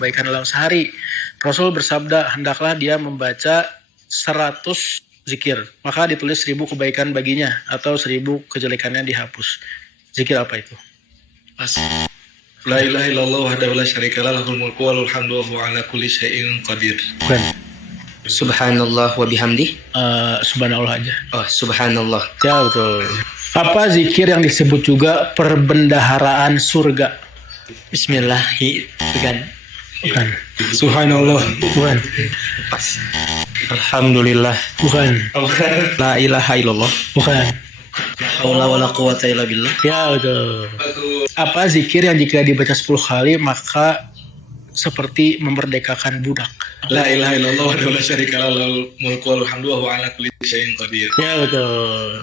kebaikan dalam sehari. Rasul bersabda, hendaklah dia membaca 100 zikir, maka ditulis 1000 kebaikan baginya atau 1000 kejelekannya dihapus. Zikir apa itu? La ilaha illallah wahdahu la syarikalah lahul mulku wa lahul hamdu wa huwa ala kulli syai'in qadir. Bukan. Subhanallah wa bihamdi. Subhanallah aja. Oh, subhanallah. Ya betul. Apa zikir yang disebut juga perbendaharaan surga? Bismillahi. Bukan. Subhanallah. Bukan. Alhamdulillah. Bukan. La ilaha illallah. Bukan. Haula wala quwata illa billah. Ya betul. Apa zikir yang jika dibaca 10 kali maka seperti memerdekakan budak? La ilaha illallah wahdahu la syarikalah lahul mulku wa lahul hamdu wa huwa ala kulli syai'in qadir. Ya betul.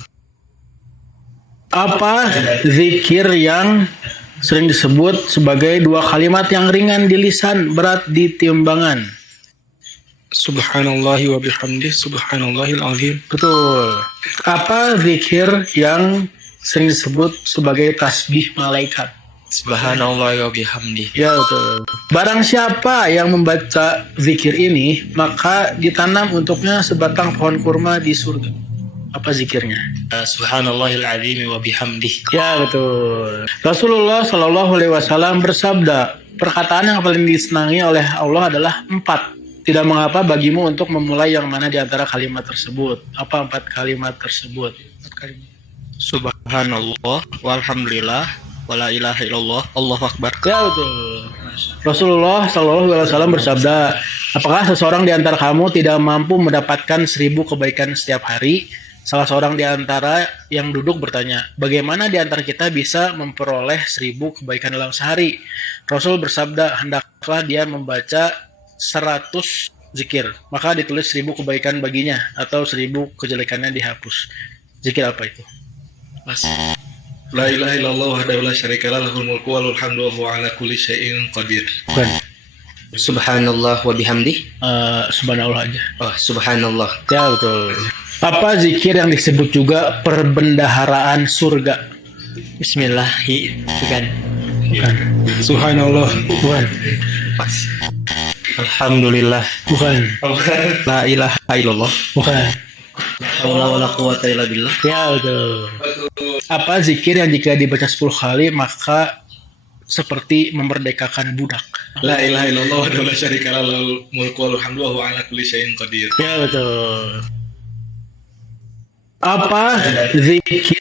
Apa zikir yang sering disebut sebagai 2 kalimat yang ringan di lisan, berat di timbangan? Subhanallahi wa bihamdi subhanallahil azim. Betul. Apa zikir yang sering disebut sebagai tasbih malaikat? Subhanallah wa bihamdi. Ya betul. Barang siapa yang membaca zikir ini, maka ditanam untuknya sebatang pohon kurma di surga. Apa zikirnya? Subhanallahil azim wa bihamdi. Ya betul. Rasulullah Shallallahu Alaihi Wasallam bersabda, perkataan yang paling disenangi oleh Allah adalah 4. Tidak mengapa bagimu untuk memulai yang mana di antara kalimat tersebut. Apa 4 kalimat tersebut? 4 kalimat. Subhanallah walhamdulillah wala ilaha illallah Allahu akbar. Ya betul. Rasulullah Shallallahu Alaihi Wasallam bersabda, apakah seseorang di antara kamu tidak mampu mendapatkan 1000 kebaikan setiap hari? Salah seorang di antara yang duduk bertanya, bagaimana di antara kita bisa memperoleh 1000 kebaikan dalam sehari? Rasul bersabda, hendaklah dia membaca 100 zikir, maka ditulis 1000 kebaikan baginya atau 1000 kejelekannya dihapus. Zikir apa itu? La ilaha illallah wahdahu la syarikalah lahul mulku wa lahul hamdu wa huwa ala kulli syai'in qadir. Bukan. Subhanallah wa bihamdi. Subhanallah aja. Oh, subhanallah. Ya betul. Apa zikir yang disebut juga perbendaharaan surga? Bismillahi. Bukan. Subhanallah. Bukan. Alhamdulillah. Bukan. La ilaha illallah. Bukan. Haula wala quwata illa billah. Ya betul. Apa zikir yang jika dibaca 10 kali maka seperti memerdekakan budak? La ilaha illallah wahdahu la syarikalah lahul mulku wa lahul hamdu wa huwa ala kulli syai'in qadir. Ya betul. Apa zikir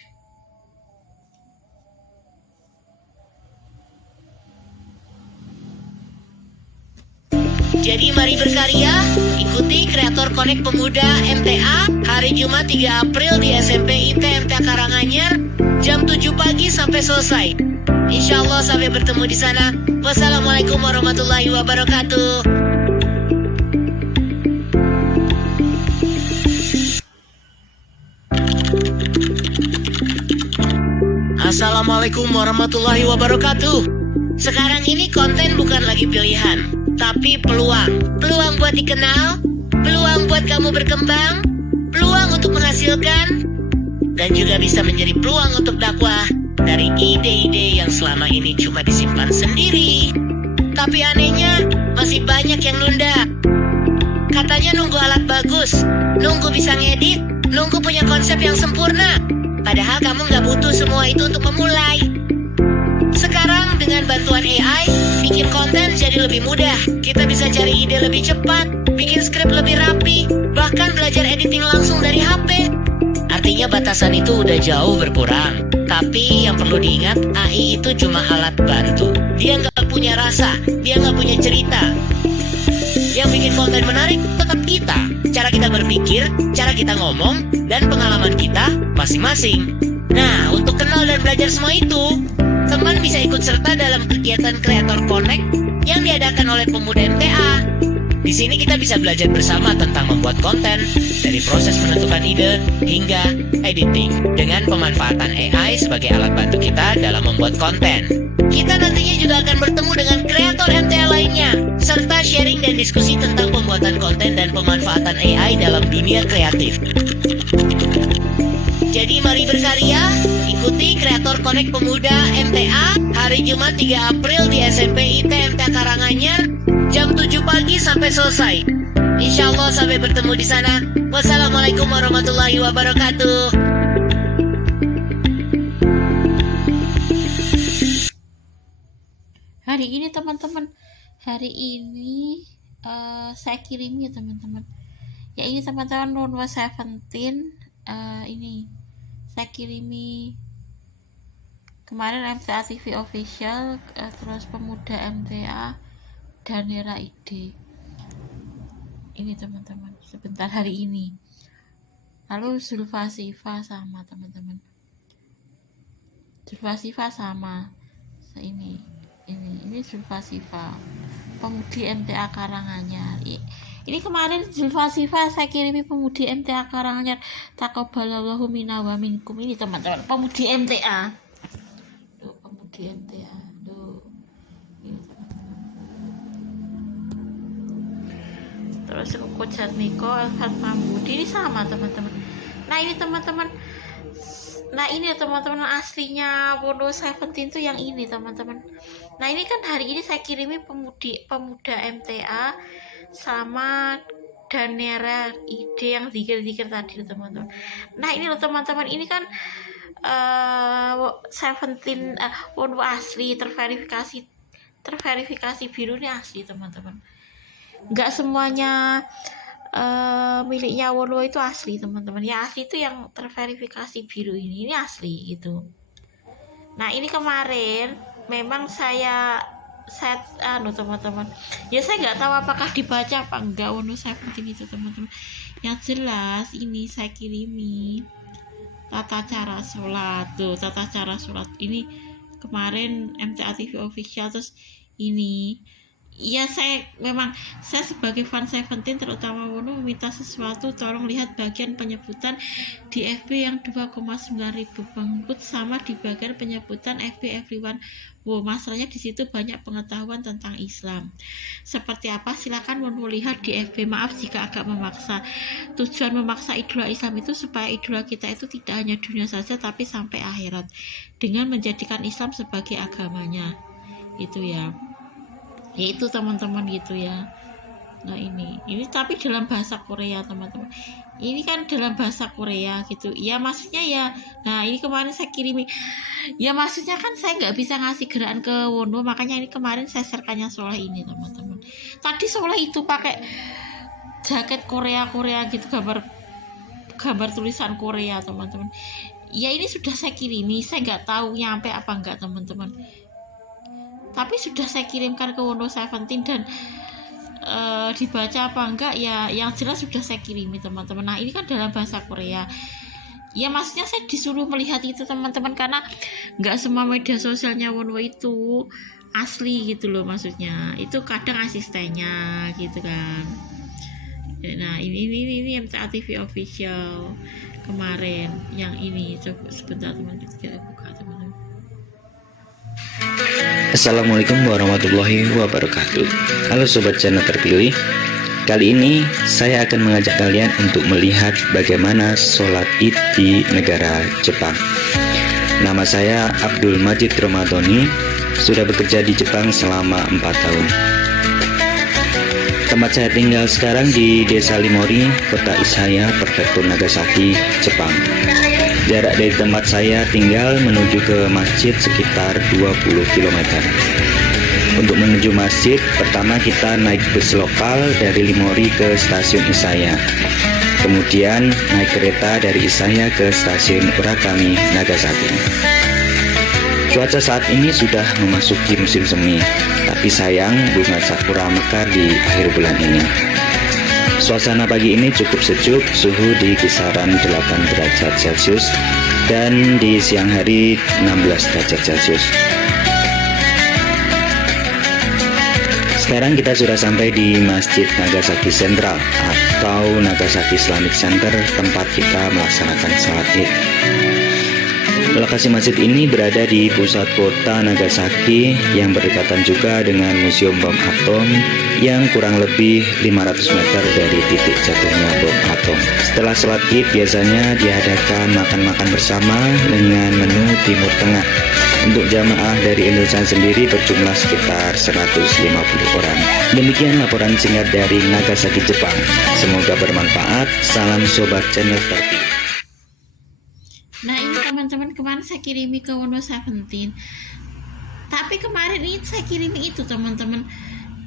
Jadi mari berkarya, ikuti Kreator Connect Pemuda MTA hari Jumat 3 April di SMP IT MTA Karanganyar jam 7 pagi sampai selesai. Insya Allah sampai bertemu di sana. Wassalamualaikum warahmatullahi wabarakatuh. Assalamualaikum warahmatullahi wabarakatuh. Sekarang ini konten bukan lagi pilihan, tapi peluang. Peluang buat dikenal, peluang buat kamu berkembang, peluang untuk menghasilkan, dan juga bisa menjadi peluang untuk dakwah dari ide-ide yang selama ini cuma disimpan sendiri. Tapi anehnya, masih banyak yang nunda. Katanya nunggu alat bagus, nunggu bisa ngedit, nunggu punya konsep yang sempurna. Padahal kamu nggak butuh semua itu untuk memulai. Sekarang dengan bantuan AI, bikin konten jadi lebih mudah. Kita bisa cari ide lebih cepat, bikin skrip lebih rapi, bahkan belajar editing langsung dari HP. Artinya batasan itu udah jauh berkurang. Tapi yang perlu diingat, AI itu cuma alat bantu. Dia nggak punya rasa, dia nggak punya cerita. Yang bikin konten menarik tetap kita. Cara kita berpikir, cara kita ngomong, dan pengalaman kita masing-masing. Nah, untuk kenal dan belajar semua itu, teman bisa ikut serta dalam kegiatan Kreator Connect yang diadakan oleh Pemuda MTA. Di sini kita bisa belajar bersama tentang membuat konten, dari proses menentukan ide hingga editing, dengan pemanfaatan AI sebagai alat bantu kita dalam membuat konten. Kita nantinya juga akan bertemu dengan kreator MTA lainnya, serta sharing dan diskusi tentang pembuatan konten dan pemanfaatan AI dalam dunia kreatif. Jadi mari berkarya, ikuti Kreator Connect Pemuda MTA hari Jumat 3 April di SMP IT MTA Karanganyar jam 7 pagi sampai selesai. Insya Allah sampai bertemu di sana. Wassalamualaikum warahmatullahi wabarakatuh. Hari ini teman-teman, saya kirim ya teman-teman. Ya ini teman-teman Runwa 17 ini saya kirimi kemarin MTA TV official, terus pemuda MTA dan Era ID. Ini teman-teman, sebentar hari ini. Lalu Zulfa Sifa sama teman-teman. Zulfa Sifa sama. Ini Zulfa Sifa, pemudi MTA Karanganyar. Ini kemarin Zulfa Sifa saya kirimi pemudi MTA Karanganyar. Taqabbalallahu minna wa minkum. Ini teman-teman, pemudi MTA. Tuh, pemudi MTA. Tuh. Ini teman-teman. Terus Koko Jatmiko, Elfat Pambudi, ini sama teman-teman. Nah ini teman-teman. Nah ini teman-teman aslinya Wono 17 tuh yang ini teman-teman. Nah ini kan hari ini saya kirimi pemuda MTA sama Danera ID yang zikir-zikir tadi teman-teman. Nah ini loh teman-teman, ini kan 17 Wono asli, terverifikasi biru ini asli teman-teman. Nggak semuanya miliknya Wono itu asli teman-teman. Ya asli itu yang terverifikasi biru ini asli gitu. Nah ini kemarin memang saya teman-teman. Ya saya nggak tahu apakah dibaca apa enggak Wono 17 itu teman-teman. Yang jelas ini saya kirimi tata cara sholat. Tuh tata cara sholat ini kemarin MTA TV official. Terus ini ya saya sebagai fan 17 terutama Wono meminta sesuatu, tolong lihat bagian penyebutan di FB yang 2,9 ribu pengikut sama di bagian penyebutan FB everyone. Wow, masalahnya di situ banyak pengetahuan tentang Islam. Seperti apa? Silakan Wono lihat di FB. Maaf jika agak memaksa. Tujuan memaksa idola Islam itu supaya idola kita itu tidak hanya dunia saja tapi sampai akhirat dengan menjadikan Islam sebagai agamanya. Itu ya. Ya itu teman-teman gitu ya. Nah ini tapi dalam bahasa Korea teman-teman. Ini kan dalam bahasa Korea gitu. Ya maksudnya ya. Nah ini kemarin saya kirimi. Ya maksudnya kan saya nggak bisa ngasih gerakan ke Wono, makanya ini kemarin saya serkannya Soleh ini teman-teman. Tadi Soleh itu pakai jaket Korea gitu, gambar tulisan Korea teman-teman. Ya ini sudah saya kirimi. Saya nggak tahu nyampe apa enggak teman-teman. Tapi sudah saya kirimkan ke Wono 17 dan dibaca apa enggak ya, yang jelas sudah saya kirimi teman-teman. Nah ini kan dalam bahasa Korea. Ya maksudnya saya disuruh melihat itu teman-teman, karena nggak semua media sosialnya Wono itu asli gitu loh, maksudnya itu kadang asistennya gitu kan. Nah ini MTA TV official kemarin yang ini. Coba sebentar teman-teman kita buka teman-teman. Assalamualaikum warahmatullahi wabarakatuh. Halo sobat channel terpilih. Kali ini saya akan mengajak kalian untuk melihat bagaimana sholat Id di negara Jepang. Nama saya Abdul Majid Romadhoni, sudah bekerja di Jepang selama 4 tahun. Tempat saya tinggal sekarang di Desa Limori, Kota Isaya, Prefektur Nagasaki, Jepang. Jarak dari tempat saya tinggal menuju ke masjid sekitar 20 km. Untuk menuju masjid, pertama kita naik bus lokal dari Limori ke stasiun Isaya. Kemudian naik kereta dari Isaya ke stasiun Urakami, Nagasaki. Cuaca saat ini sudah memasuki musim semi, tapi sayang bunga sakura mekar di akhir bulan ini. Suasana pagi ini cukup sejuk, suhu di kisaran 8 derajat Celcius dan di siang hari 16 derajat Celcius. Sekarang kita sudah sampai di Masjid Nagasaki Central atau Nagasaki Islamic Center, tempat kita melaksanakan salat Id. Lokasi masjid ini berada di pusat kota Nagasaki yang berdekatan juga dengan Museum Bom Atom yang kurang lebih 500 meter dari titik jatuhnya bom atom. Setelah sholat Id biasanya diadakan makan-makan bersama dengan menu Timur Tengah. Untuk jamaah dari Indonesia sendiri berjumlah sekitar 150 orang. Demikian laporan singkat dari Nagasaki, Jepang. Semoga bermanfaat. Salam Sobat Channel Tertib. Nah ini teman-teman, kemarin saya kirimi ke Windows 17. Tapi kemarin ini saya kirimi itu teman-teman,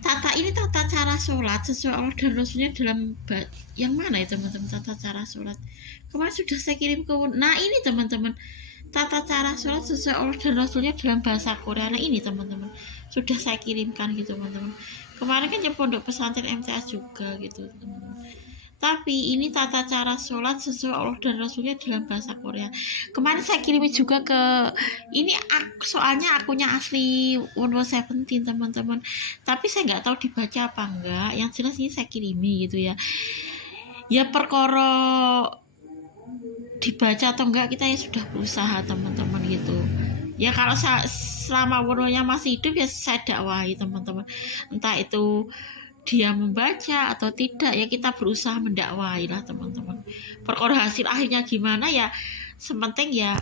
tata cara sholat sesuai Allah dan Rasulnya dalam yang mana ya teman-teman, tata cara sholat kemarin sudah saya kirim ke. Nah ini teman-teman, tata cara sholat sesuai Allah dan Rasulnya dalam bahasa Korea. Nah ini teman-teman, sudah saya kirimkan gitu teman-teman. Kemarin kan yang pondok pesantren MTS juga gitu teman-teman. Tapi ini tata cara sholat sesuai Allah dan Rasulnya dalam bahasa Korea. Kemarin saya kirimi juga ke ini, soalnya akunnya asli Windows 17 teman-teman. Tapi saya nggak tahu dibaca apa enggak. Yang jelas ini saya kirimi gitu ya. Ya perkara dibaca atau enggak kita ya sudah berusaha teman-teman gitu. Ya kalau selama Windows-nya masih hidup ya saya dakwahi teman-teman. Entah itu dia membaca atau tidak ya kita berusaha mendakwahi lah teman-teman. Perkara hasil akhirnya gimana ya sementing ya